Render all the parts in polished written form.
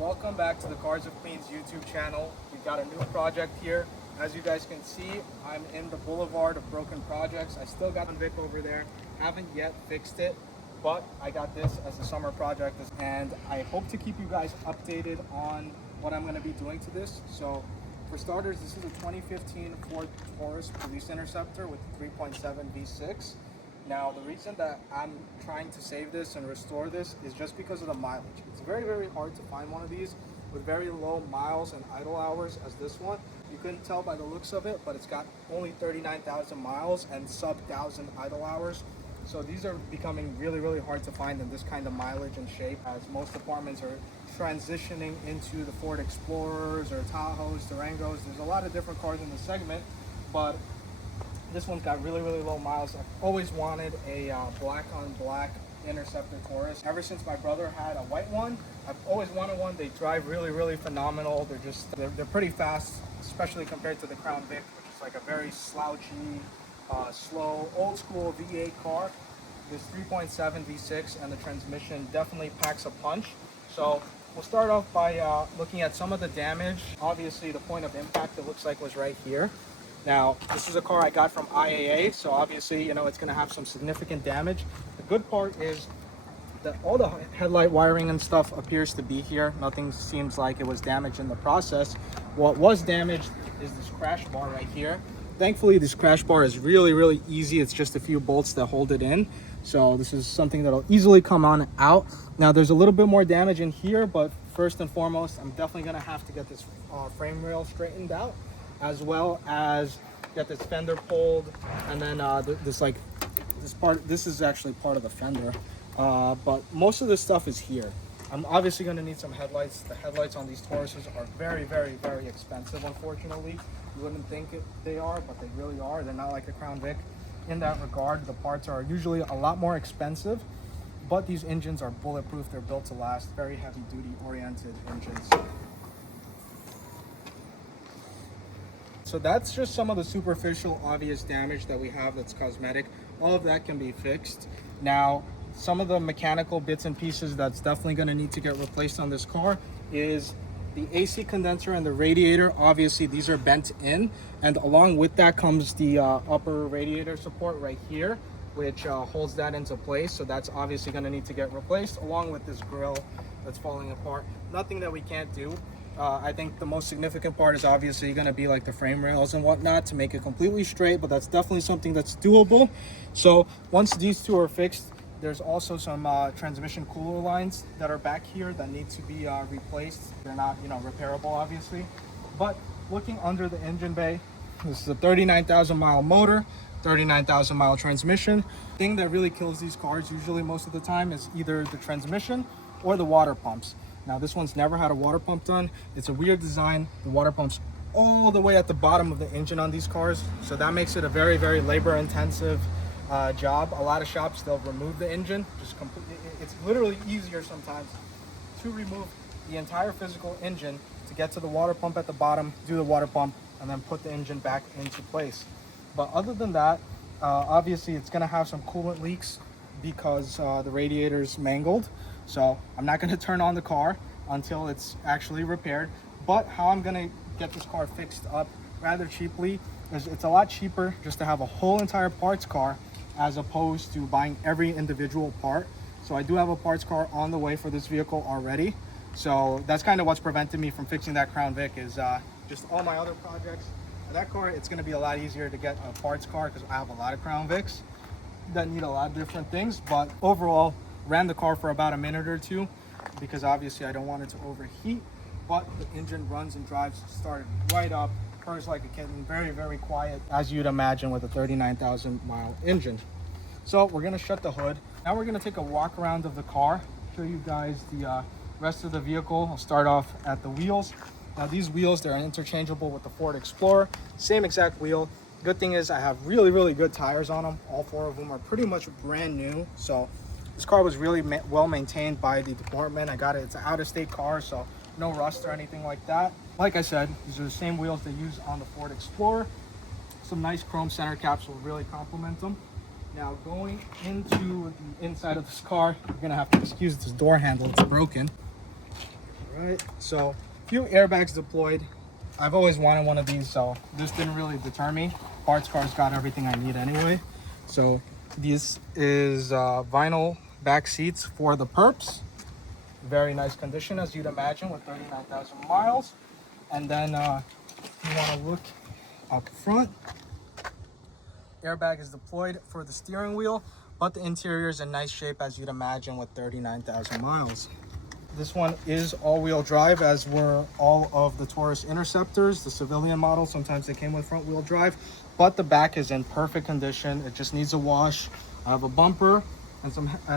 Welcome back to the Cars of Queens YouTube channel. We've got a new project here. As you guys can see, I'm in the boulevard of broken projects. I still got Vic over there. Haven't yet fixed it, but I got this as a summer project, and I hope to keep you guys updated on what I'm going to be doing to this. So for starters, this is a 2015 Ford Taurus Police Interceptor with 3.7 V6. Now, the reason that I'm trying to save this and restore this is just because of the mileage. It's very, very hard to find one of these with very low miles and idle hours as this one. You couldn't tell by the looks of it, but it's got only 39,000 miles and sub 1,000 idle hours. So these are becoming really, really hard to find in this kind of mileage and shape, as most departments are transitioning into the Ford Explorers or Tahoes, Durangos. There's a lot of different cars in the segment, but this one's got really, really low miles. I've always wanted a black on black Interceptor Taurus. Ever since my brother had a white one, I've always wanted one. They drive really, really phenomenal. They're pretty fast, especially compared to the Crown Vic, which is like a very slouchy, slow, old school V8 car. This 3.7 V6 and the transmission definitely packs a punch. So we'll start off by looking at some of the damage. Obviously, the point of impact, it looks like, was right here. Now, this is a car I got from IAA, so obviously, you know, it's going to have some significant damage. The good part is that all the headlight wiring and stuff appears to be here. Nothing seems like it was damaged in the process. What was damaged is this crash bar right here. Thankfully, this crash bar is really, really easy. It's just a few bolts that hold it in. So this is something that'll easily come on and out. Now, there's a little bit more damage in here, but first and foremost, I'm definitely going to have to get this frame rail straightened out, as well as get this fender pulled, and then this is actually part of the fender, but most of this stuff is here. I'm obviously going to need some headlights. The headlights on these Tauruses are very, very, very expensive, unfortunately. You wouldn't think they are, but they really are. They're not like a Crown Vic in that regard. The parts are usually a lot more expensive, but these engines are bulletproof. They're built to last. Very heavy duty oriented engines. So that's just some of the superficial obvious damage that we have that's cosmetic. All of that can be fixed. Now, some of the mechanical bits and pieces that's definitely going to need to get replaced on this car is the AC condenser and the radiator. Obviously, these are bent in, and along with that comes the upper radiator support right here, which holds that into place. So that's obviously going to need to get replaced, along with this grille that's falling apart. Nothing that we can't do. I think the most significant part is obviously going to be like the frame rails and whatnot to make it completely straight, but that's definitely something that's doable. So once these two are fixed, there's also some transmission cooler lines that are back here that need to be replaced. They're not, you know, repairable, obviously. But looking under the engine bay, this is a 39,000 mile motor, 39,000 mile transmission. The thing that really kills these cars usually most of the time is either the transmission or the water pumps. Now, this one's never had a water pump done. It's a weird design. The water pump's all the way at the bottom of the engine on these cars, so that makes it a very, very labor intensive job. A lot of shops, they'll remove the engine, just completely. It's literally easier sometimes to remove the entire physical engine to get to the water pump at the bottom, do the water pump, and then put the engine back into place. But other than that, obviously it's going to have some coolant leaks because the radiator's mangled. So I'm not going to turn on the car until it's actually repaired. But how I'm going to get this car fixed up rather cheaply is it's a lot cheaper just to have a whole entire parts car as opposed to buying every individual part. So I do have a parts car on the way for this vehicle already. So that's kind of what's prevented me from fixing that Crown Vic, is just all my other projects. That car, it's going to be a lot easier to get a parts car because I have a lot of Crown Vics that need a lot of different things. But overall, ran the car for about a minute or two because obviously I don't want it to overheat, but the engine runs and drives, started right up, purrs like a kitten, very, very quiet, as you'd imagine with a 39,000 mile engine. So we're going to shut the hood. Now we're going to take a walk around of the car, show you guys the rest of the vehicle. I'll start off at the wheels. Now these wheels, they're interchangeable with the Ford Explorer, same exact wheel. Good thing is I have really, really good tires on them. All four of them are pretty much brand new. So this car was really well maintained by the department. I got it, it's an out-of-state car, so no rust or anything like that. Like I said, these are the same wheels they use on the Ford Explorer. Some nice chrome center caps will really complement them. Now going into the inside of this car, you're gonna have to excuse this door handle, it's broken. All right, so a few airbags deployed. I've always wanted one of these, so this didn't really deter me. Parts car's got everything I need anyway. So this is vinyl back seats for the perps. Very nice condition, as you'd imagine, with 39,000 miles. And then you want to look up front. Airbag is deployed for the steering wheel, but the interior is in nice shape, as you'd imagine, with 39,000 miles. This one is all-wheel drive, as were all of the Taurus Interceptors, the civilian model. Sometimes they came with front-wheel drive, but the back is in perfect condition. It just needs a wash. I have a bumper and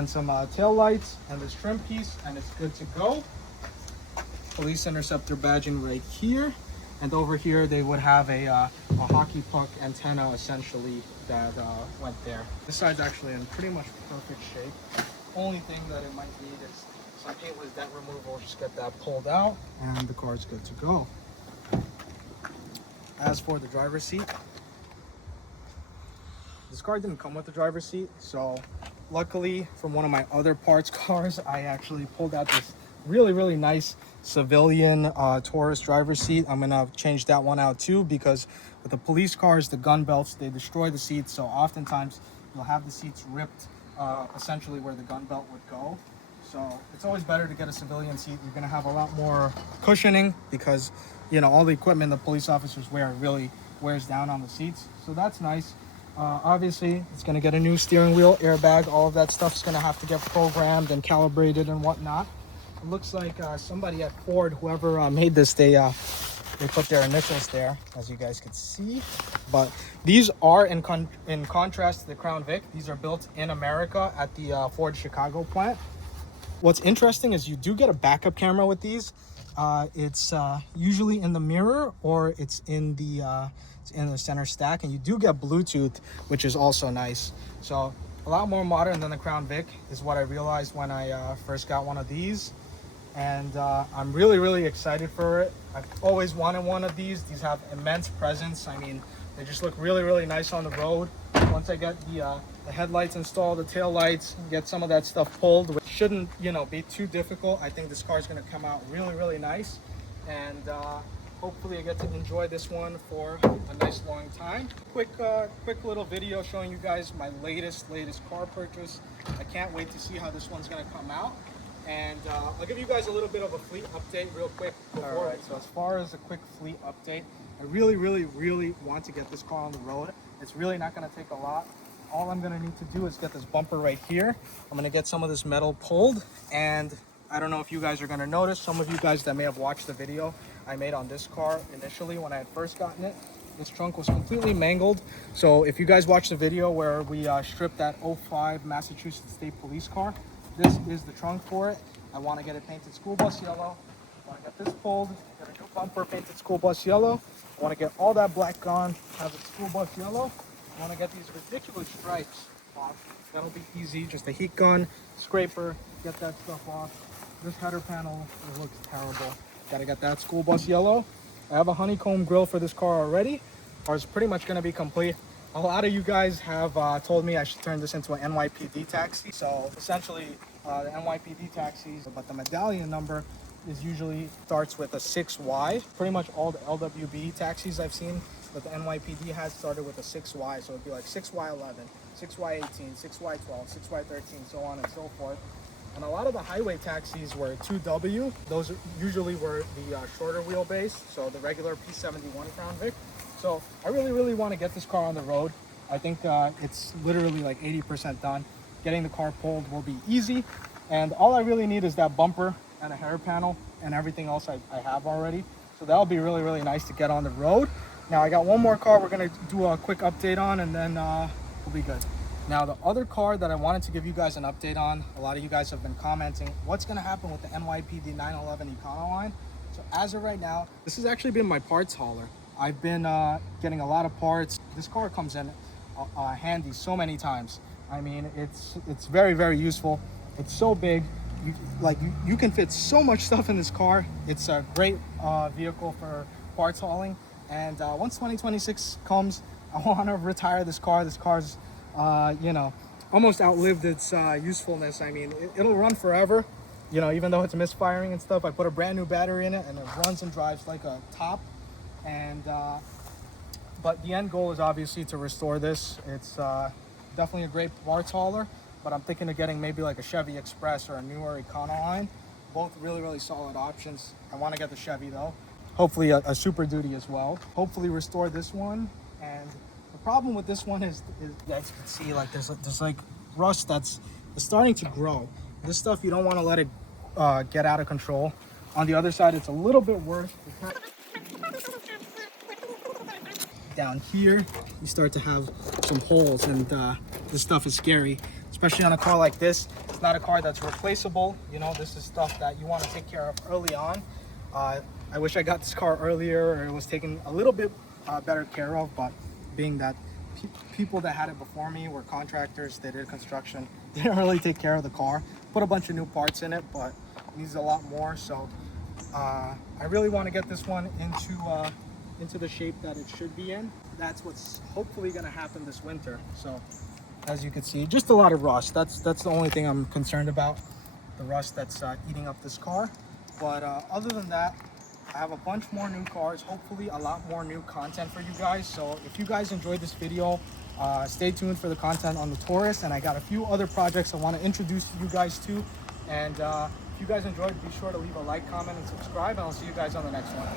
some tail lights and this trim piece, and it's good to go. Police Interceptor badging right here, and over here they would have a hockey puck antenna, essentially, that went there. This side's actually in pretty much perfect shape. Only thing that it might need is some paintless dent removal. Just get that pulled out and the car's good to go. As for the driver's seat, this car didn't come with the driver's seat, so luckily from one of my other parts cars, I actually pulled out this really nice civilian Taurus driver's seat. I'm gonna change that one out too, because with the police cars, the gun belts, they destroy the seats, so oftentimes you'll have the seats ripped essentially where the gun belt would go. So it's always better to get a civilian seat. You're gonna have a lot more cushioning, because you know all the equipment the police officers wear really wears down on the seats. So that's nice. Obviously, it's gonna get a new steering wheel, airbag, all of that stuff's gonna have to get programmed and calibrated and whatnot. It looks like somebody at Ford, whoever made this, they put their initials there, as you guys can see. But these are in contrast to the Crown Vic. These are built in America at the Ford Chicago plant. What's interesting is you do get a backup camera with these. It's usually in the mirror, or it's in the center stack, and you do get Bluetooth, which is also nice. So a lot more modern than the Crown Vic is what I realized when I first got one of these. And I'm really excited for it. I've always wanted one of these. These have immense presence. I mean, they just look really nice on the road. Once I get the headlights installed, the tail lights, get some of that stuff pulled, which shouldn't, you know, be too difficult. I think this car is going to come out really nice, and hopefully I get to enjoy this one for a nice long time. Quick little video showing you guys my latest car purchase. I can't wait to see how this one's going to come out. And I'll give you guys a little bit of a fleet update real quick before. All right, so as far as a quick fleet update, I really want to get this car on the road. It's really not going to take a lot. All I'm going to need to do is get this bumper right here. I'm going to get some of this metal pulled, and I don't know if you guys are going to notice, some of you guys that may have watched the video I made on this car initially when I had first gotten it, this trunk was completely mangled. So if you guys watched the video where we stripped that 05 Massachusetts State Police car, this is the trunk for it. I want to get it painted school bus yellow. I want to get this pulled, get a new bumper painted school bus yellow. I want to get all that black gone, have it school bus yellow. I want to get these ridiculous stripes off. That'll be easy. Just a heat gun, scraper, get that stuff off. This header panel, it looks terrible. Got to get that school bus yellow. I have a honeycomb grill for this car already. Car's pretty much going to be complete. A lot of you guys have told me I should turn this into an NYPD taxi. So essentially the NYPD taxis, but the medallion number is usually starts with a 6Y. Pretty much all the LWB taxis I've seen that the NYPD has started with a 6Y. So it'd be like 6Y11, 6Y18, 6Y12, 6Y13, so on and so forth. And a lot of the highway taxis were 2W. Those usually were the shorter wheelbase, so the regular P71 Crown Vic. So I really want to get this car on the road. I think it's literally like 80% done. Getting the car pulled will be easy. And all I really need is that bumper and a hair panel, and everything else I have already. So that'll be really nice to get on the road. Now I got one more car we're going to do a quick update on, and then we'll be good. Now the other car that I wanted to give you guys an update on, a lot of you guys have been commenting, what's going to happen with the NYPD 911 Econoline? So as of right now, this has actually been my parts hauler. I've been getting a lot of parts. This car comes in handy so many times. I mean, it's very useful. It's so big. You can fit so much stuff in this car. It's a great vehicle for parts hauling. And once 2026 comes, I want to retire this car. This car's you know, almost outlived its usefulness. I mean, it'll run forever. you know, even though it's misfiring and stuff, I put a brand new battery in it and it runs and drives like a top. And but the end goal is obviously to restore this. It's definitely a great parts hauler, but I'm thinking of getting maybe like a Chevy Express or a newer Econoline. Both really solid options. I want to get the Chevy though. Hopefully a Super Duty as well. Hopefully restore this one. And the problem with this one is you guys can see like there's like rust that's starting to grow. This stuff, you don't want to let it get out of control. On the other side, it's a little bit worse. Down here, you start to have some holes, and this stuff is scary, especially on a car like this. It's not a car that's replaceable. You know, this is stuff that you want to take care of early on. I wish I got this car earlier, or it was taken a little bit better care of, but being that people that had it before me were contractors, they did construction, they didn't really take care of the car. Put a bunch of new parts in it, but it needs a lot more. So I really want to get this one into the shape that it should be in. That's what's hopefully going to happen this winter. So as you can see, just a lot of rust. That's the only thing I'm concerned about, the rust that's eating up this car. But other than that, I have a bunch more new cars, hopefully a lot more new content for you guys. So if you guys enjoyed this video, stay tuned for the content on the Taurus, and I got a few other projects I want to introduce you guys to. And if you guys enjoyed, be sure to leave a like, comment, and subscribe, and I'll see you guys on the next one.